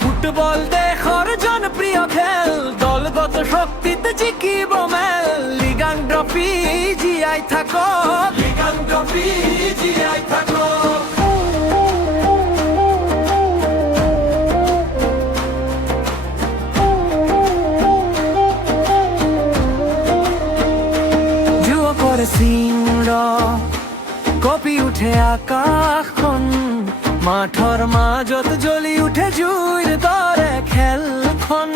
ফুটবল দেশৰ জনপ্ৰিয় খেল, দলগত শক্তিত জিকিব মেল। লিগাং ট্ৰফি জীয়াই থাকক, লিগাং ট্ৰফি জীয়াই থাকক। যুৱকৰ চিংৰ কঁপি উঠে আকাশখন, মাঠৰ মাজত জ্বলি উঠে জুইৰ দৰে খেলখন।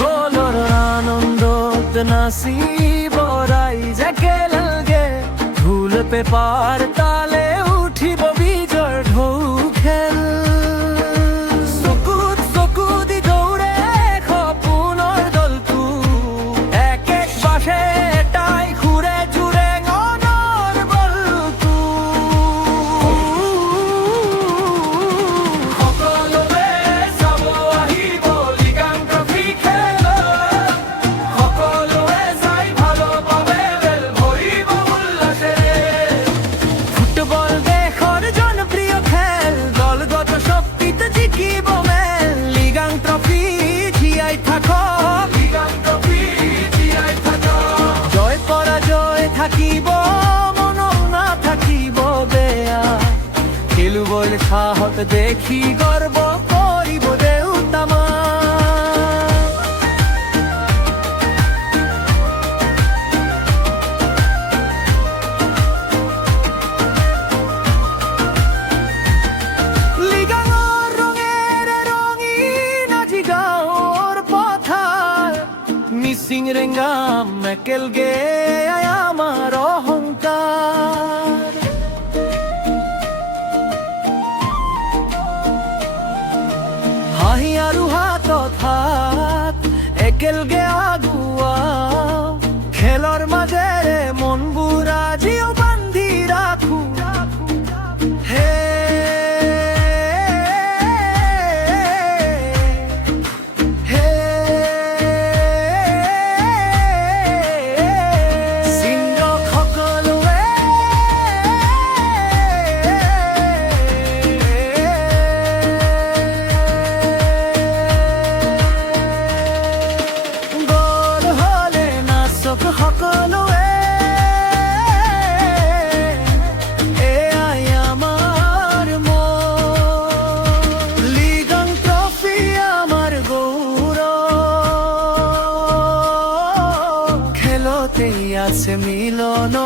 গ'লৰ আনন্দত নাচিব ৰাইজে একেলগে, ঢোল পেপাৰ তালে উঠিব বিজয়ৰ ঢৌ খেল। চকুত চকু দি দৌৰে সপোনৰ দলটো, এক এক পাশে এটাই ঘূৰে জোৰে মনৰ বলটো। সকলোৱে চাব আহিব লিগাং ট্ৰফি খেল, সকলোৱে চাই ভাল পাবে বেল ভৰিব উল্লাসেৰে। ফুটবল দেশৰ জনপ্ৰিয় খেল, দলগত শক্তিত জিকিব মেল। লিগাং ট্ৰফি জীয়াই থাকক, লিগাং ট্ৰফি জীয়াই থাকক। জয় পৰাজয় থাকিব, মনত নাথাকিব বেয়া, খেলুৱৈৰ সাহস দেখি গৰ্ব কৰিব দেউতা মা। লিগাঙৰ ৰঙেৰে ৰঙীন আজি গাঁৱৰ পথাৰ, মিচিং ৰেঙাম একেলগে আমাৰ অহংকাৰ। হাঁহি আৰু হাতত হাত একেলগে আগুৱা, খেলৰ মাজেৰে মনবোৰ আজিও বান্ধি ৰাখো। হে হে সিংহক সকলোৱে গ'ল হ'লে নাচক সকলোৱে, এয়াই আমাৰ মন। লিগাং ট্ৰফি আমাৰ গৌৰৱ, খেলতেই আছে মিলন।